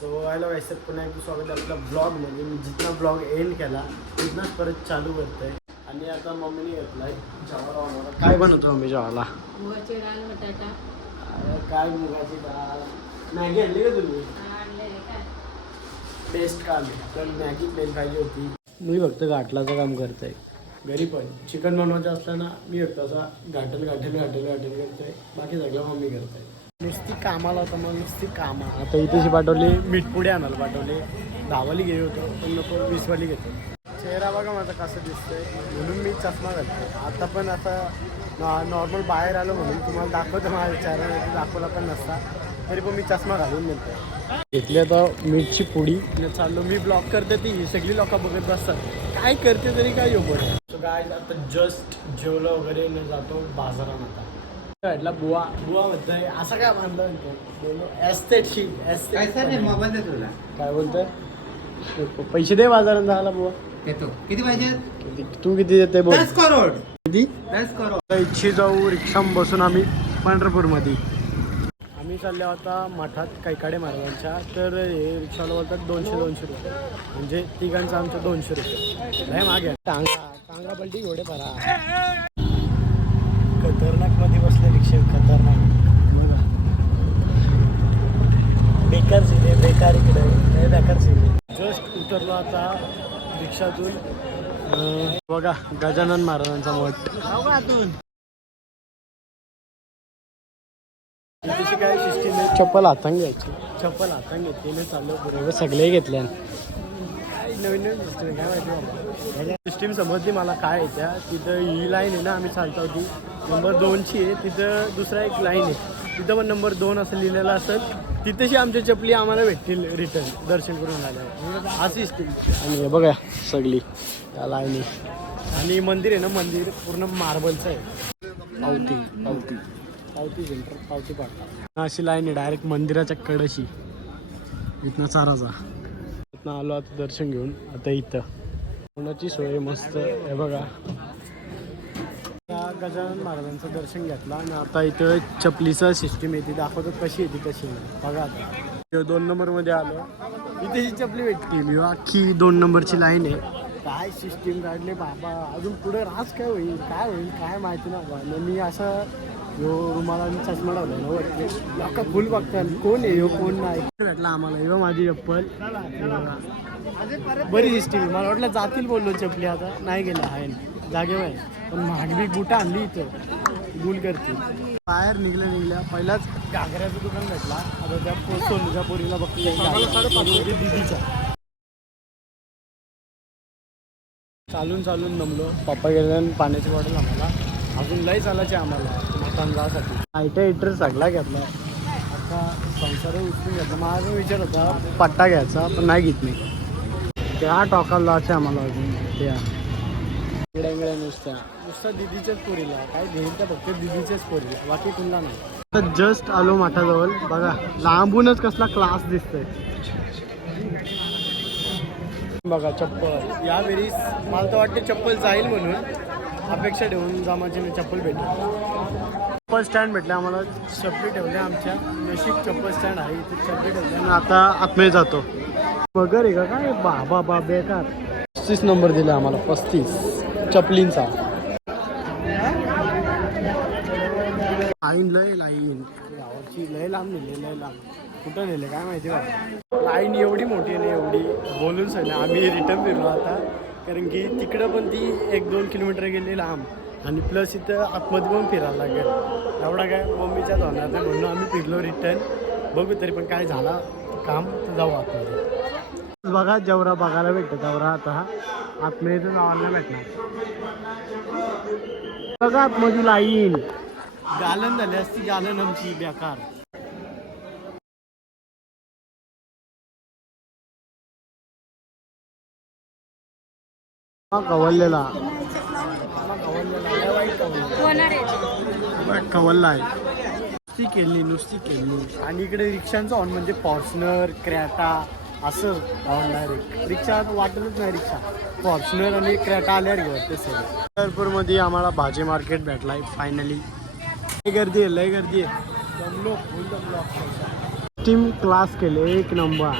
So hello वैसे पुन्हा एकदा स्वागत आहे आपल्या ब्लॉगमध्ये. मी जितना ब्लॉग एंड केला तिथनंच परत चालू करतोय. आणि आता मम्मीने घेतलाय जेवायला बनवला काय बनवतो मम्मी जेवायला मुगाची डाळ बटाटा. अरे काय मुगाची डाळ? मॅगी आणली का तुम्ही? टेस्ट का आली तर मॅगी प्लेन पाहिजे होती. मी फक्त गाठलाचं काम करतोय. घरी पण. चिकन बनवायचं असताना मी फक्त असा गाठल गाठल गाठल गाठल करतोय. बाकी सगळं मम्मी करतोय. नुसती कामाला होता मग नुसती कामा. आता इथेशी पाठवली मिठपुडे आणायला पाठवले. दहावाली गेले होतो पण नको वीसवाली घेतो चेहरा बघा माझा कसं दिसतोय. म्हणून मी चष्मा घालतो आता पण आता नॉर्मल बाहेर आलो म्हणून तुम्हाला दाखवतो माझ्या चेहरा दाखवला पण नसता. तरी पण मी चष्मा घालून मिळतो घेतली आता मीठची पुडी. चाललो मी ब्लॉक करते ती. ही सगळी लोक बघत बसतात. काय करते तरी काय योग्य सो काय आता जस्ट जेवलं वगैरे न जातो बाजारात आता. भेटला बुवा बुवा म्हणतोय असं काय नाही मोबाईल दे तुला. काय बोलतोय? पैसे दे बाजारात जायला बुवा. देतो. किती पाहिजे तू किती देते बोल. दस करोड. किती? दस करोड. इच्छी जाऊ रिक्षा बसून आम्ही पंढरपूरमध्ये. आम्ही चाललो आता मठात कैकाडे महाराजांच्या. तर हे रिक्षाला बोलतात दोनशे दोनशे रुपये. म्हणजे तिघांचं आमचं दोनशे रुपये. लय मागे टांगा टांगा पलटी घोडे भरा. खतरनाकमध्ये बसले रिक्षा खतरनाक बेकार सिले बेकार इकडे लय बेकार सिले जस्ट उतरलो आता रिक्षातून. बघा गजानन महाराजांचा मठ त्याची काय सिस्टीम आहे चप्पल हातांग घ्यायची. चप्पल हातांग घेतली चाललो बरोबर सगळे घेतल्या काय नवीन नवीन सिस्टीम काय माहिती बाबा सिस्टीम समजली मला काय आहे त्या. तिथं ही लाईन आहे ना आम्ही चालतो होती नंबर दोनची आहे तिथं दुसरा एक लाईन आहे. तिथं पण नंबर दोन असं लिहिलेलं असेल. तिथंशी आमच्या चपली आम्हाला भेटतील रिटर्न दर्शन करून आल्यावर. हा सिस्टीम आणि बघा सगळी त्या लाईनी आणि मंदिर आहे ना मंदिर पूर्ण मार्बलचं आहे. पावती पावती. पावती सेंटर पावती पाडता अशी लाईन आहे डायरेक्ट मंदिराच्या कडशी. इथनं चाराचा तिथनं आलो आता दर्शन घेऊन आता इथं. कोणाची सोय मस्त आहे बघा. आता गजानन महाराजांचं दर्शन घेतलं आणि आता इथं चपलीचं सिस्टीम येते दाखवतो कशी येते कशी नाही बघा आता. दोन नंबरमध्ये आलो. इथे ही चपली भेटते मी अख्खी दोन नंबरची लाईन आहे. काय सिस्टीम काढले बाबा? अजून पुढे रास काय होईल काय होईल काय माहिती ना आणि मी असं यो रुमाला आणि चष्मा लावला ना वरती. अख्खा फुल बघतात कोण आहे यो कोण नाही? भेटला आम्हाला. यो माझी चप्पल. बरी सिस्टीम मला वाटलं जातील बोललो चपली आता. नाही गेल्या आहे जागेवर आहे. पण महागडी बुटा आणली इथं. गुल करते. बाहेर निघल्या निघल्या. पहिलाच घागऱ्याचं दुकान भेटला. आता त्या सोनूच्या पोरीला बघतो. दिदीचा. चालून चालून नमलो पप्पा गेले पाण्याची बॉटल आम्हाला. अजून लई चालायची आम्हाला. जासाठी आयटा हिटर सगळा घेतला आता संसार उचलून घेतला. माझा विचार होता पट्टा घ्यायचा पण नाही घेत मी. त्या टॉकाला जायचं आम्हाला अजून. त्या. इकड्या नुसत्या. नुसतं दिदीच्याच पोरीला. काय घेईल तर फक्त दिदीच्याच पोरीला. बाकी कुणला नाही. आता जस्ट आलो माठाजवळ. बघा लांबूनच कसला क्लास दिसतोय. बघा चप्पल. यावेळी मला तर वाटते चप्पल जाईल म्हणून. अपेक्षा ठेवून जमाजीने चप्पल भेटेल. चप्पल स्टँड भेटले आम्हाला. चपली ठेवले आमच्या. नशीब चप्पल स्टँड आहे इथे. चपली ठेवले आणि आता आतमध्ये जातो. बगर आहे का? काय बाबा बा बेकार. पस्तीस नंबर दिला आम्हाला पस्तीस. चपलींचा लाईन लय लाईन. गावाची लय लांब नेले लय लांब. कुठं नेले काय माहिती बा? लाईन एवढी मोठी आहे ना एवढी बोलून सांग. आम्ही रिटर्न फिरलो आता. कारण की तिकडं पण ती एक दोन किलोमीटर गेली लांब. आणि प्लस इथं आतमध्ये पण फिरायला लागेल. एवढा काय मम्मीच्याच होणार नाही म्हणून आम्ही फिरलो रिटर्न बघू तरी पण काय झाला काम तर जाऊ आतमध्ये बघा जेवरा बघायला भेटतो जेवरा आता हा आतमध्ये तर नावाला भेटणार. बघा आतमध्ये लाईन. गालन झाली असती गालन आमची बेकार. हा होणार आहे. कवलला आहे. नुसती केली नुसती केली आणि इकडे रिक्षांचं ऑन म्हणजे फॉर्च्युनर क्रॅटा असं ऑन डायरेक्ट रिक्षा वाटतच नाही रिक्षा. फॉर्च्युनर आणि क्रॅटा आल्यावर घेऊ ते सगळं. पंढरपूरमध्ये आम्हाला भाजी मार्केट भेटला आहे फायनली लय गर्दी आहे लय गर्दी आहे. दमलो फुल दमलो. टीम क्लास केले एक नंबर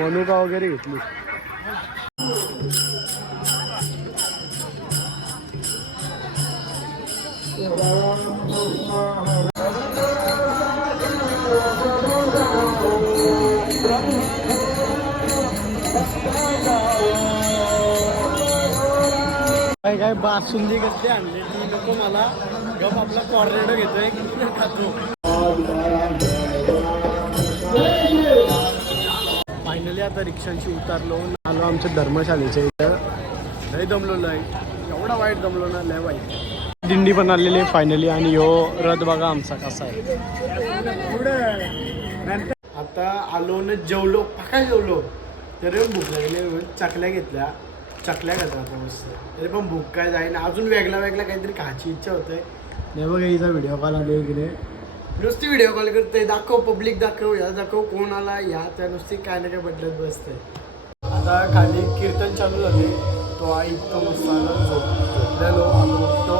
मनुका वगैरे घेतली. काय काय बासुंदी कसली आणली ती नको मला. गप आपला कॉर्डिनेटर घेतोय. खातो फायनली आता रिक्षांशी उतरलो. आलो आमच्या धर्मशालेच्या इथं. लय दमलो लय. एवढा वाईट दमलो ना लय वाईट. दिंडी पण आलेली आहे फायनली आणि ह्यो रथ बघा आमचा कसा आहे. आता आलो न जेवलो पका जेवलो. तरी भूक लागली चकल्या घेतल्या. चकल्या घेतल्या आता मस्त. तरी पण भूक काय जाईना. अजून वेगळा वेगळा काहीतरी खायची इच्छा होते. नाही बघा हिचा व्हिडिओ कॉल आले की नाही. नुसती व्हिडिओ कॉल करते दाखव पब्लिक दाखव या दाखव कोण आला या त्या नुसती काय ना काय बदलत बसते आता खाली कीर्तन चालू झाले. तो ऐकतो मस्त झोपलेलो उठतो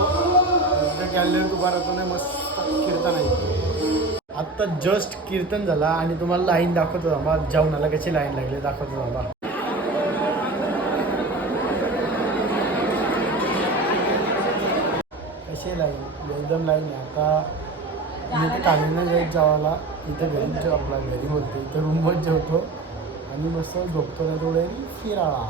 गॅलरीत उभा राहतो नाही मस्त कीर्तन आहे. आत्ता जस्ट कीर्तन झाला आणि तुम्हाला लाईन दाखवतो थांबा. जेवणाला कशी लाईन लागली दाखवतो थांबा. कशी लाईन एकदम लाईन आहे. आता मी इथे कालीना जाईत जावाला इथं घरी आपला घरी बोलतो इथं रूमवर जेवतो आणि मस्त झोपतो ना थोडे फिराळा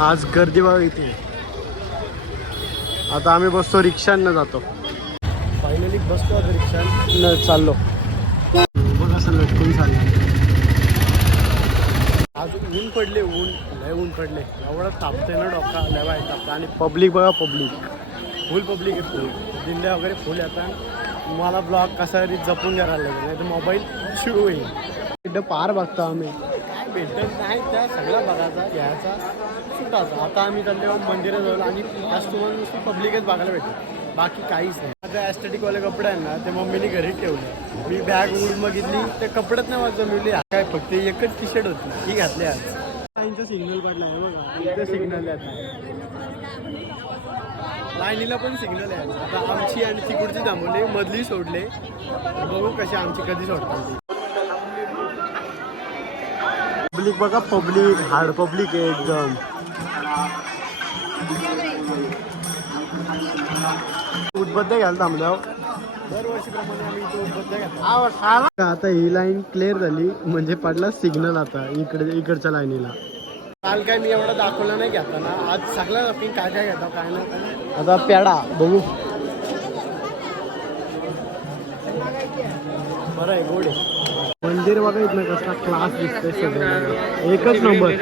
आज गर्दी बघा इथे. आता आम्ही बसतो रिक्षांना जातो. फायनली बसतो आता रिक्षांना चाललो. बघ असं लटकून चाललं. आज ऊन पडले ऊन. लय ऊन पडले. एवढं तापते ना डोका लय वाईट तापतं आणि पब्लिक बघा पब्लिक फुल पब्लिक आहे फुल दिंड्या वगैरे फुल येतात. मला ब्लॉग कसा तरी जपून करायला लागेल. नाही तर मोबाईल शिव होईल पार बघतो आम्ही. भेटत नाही त्या सगळ्या बघायचा घ्यायचा सुटायचा आता आम्ही चाललो मंदिरात जाऊ आणि आज तुम्हाला नुसती पब्लिकच बघायला भेटतो बाकी काहीच नाही. आता ॲस्थेटिकवाले कपडे आहे ना ते मम्मीने घरी ठेवले. मी बॅग उडून बघितली ते कपड्यात नाही वाजवली मिळली काय फक्त एकच टी शर्ट होती. ती घातली आज. लाईनचा सिग्नल पडला आहे बघा. इथं सिग्नल आहे लाईनीला पण सिग्नल आहे. आता आमची आणि तिकडची थांबवले मधली सोडले. बघू कशी आमची कधी सोडतात पब्लिक बघा पब्लिक हार्ड पब्लिक आहे एकदम. उदबद्ध घ्यायला थांबल्यावर घ्यायला आता ही लाईन क्लिअर झाली म्हणजे पडला सिग्नल आता इकडे इकडच्या लाईनीला काल काय मी एवढा दाखवला नाही घेताना आज सगळं काय काय घेतो काय नाही. आता पेडा बघू. बरं आहे गोड आहे. मंदिर बघा इथनं कसला क्लास दिसतोय सगळं एकच नंबर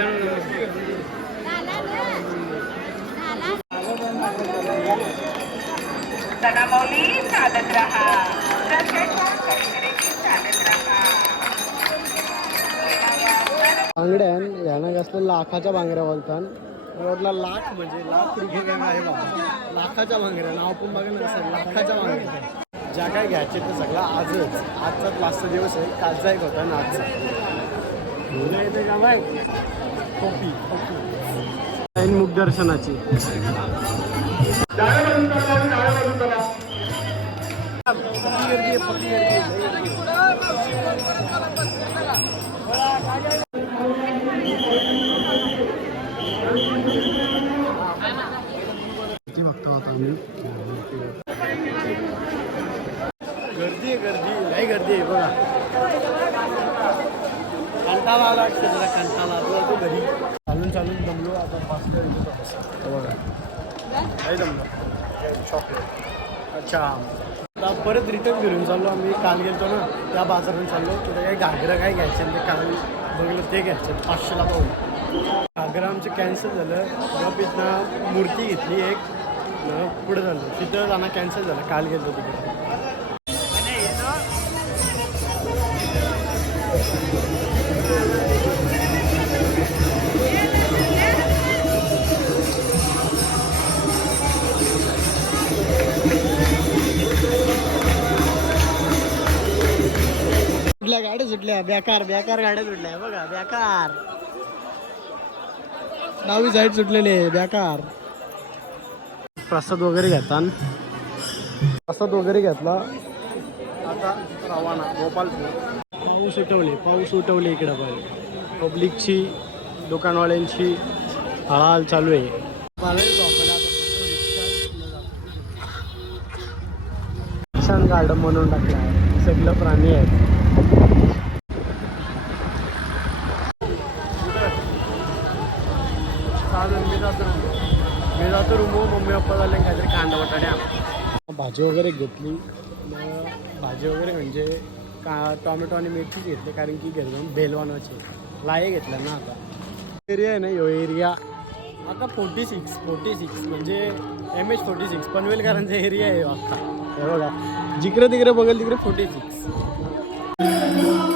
बांगड्यान ह्यानं कसलं लाखाच्या बांगड्या बोलतात रोडला लाख म्हणजे लाख रुपये लाखाच्या बांगड्या नाव पण बघा ना कसं लाखाच्या बांगड्या. ज्या काय घ्यायचे ते सगळं आजच. आजचाच लास्टचा दिवस आहे. कालचा एक होता ना आजचा. येते का बाय कॉपी कॉपी मुख दर्शनाची. गर्दी गर्दी आहे, लई गर्दी आहे. किती बघता होता आम्ही गर्दी आहे गर्दी लई गर्दी आहे बघा कंटाळा आला वाटतं कंटाळा आला तो घरी चालून चालून जमलो आता पाच बघा नाही जमलं चॉकलेट अच्छा आता परत रिटर्न घेऊन चाललो आम्ही. काल गेलतो ना त्या बाजारातून चाललो. तिथे काही घागरं काय घ्यायचं ते काल बघलं ते घ्यायचं पाचशेला पाहून. घागरं आमचं कॅन्सल झालं. मग तिथनं मूर्ती घेतली एक. पुढं पुढे झालं. तिथं जाणं कॅन्सल झालं. काल गेलो तिकडे. कुठल्या गाड्या सुटल्या? बेकार बेकार गाड्या सुटल्या. बघा बेकार. दहावी साईड सुटलेले बेकार. प्रसाद वगैरे घेतान. प्रसाद वगैरे घेतला. आता रवाना गोपालपूर. पाऊस उठवले पाऊस उठवले इकडं पण. पब्लिकची दुकानवाल्यांची हळाल चालू आहे. छान गार्डन म्हणून टाकलं आहे. सगळं प्राणी आहेत. मी जातो मी जातो रूम मम्मी पप्पा झाले काहीतरी कांदा बटाटे आण. भाजी वगैरे घेतली. मग भाजी वगैरे म्हणजे का टॉमॅटो आणि मिरची घेतली कारण की भेल बनवायची. लाये घेतल्या ना आता. एरिया आहे ना यो एरिया आता फोर्टी सिक्स फोर्टी सिक्स म्हणजे एम एच फोर्टी सिक्स पनवेलकरांचा एरिया आहे अख्खा हे बघा. जिकडे तिकडे बघेल तिकडे फोर्टी सिक्स Oh,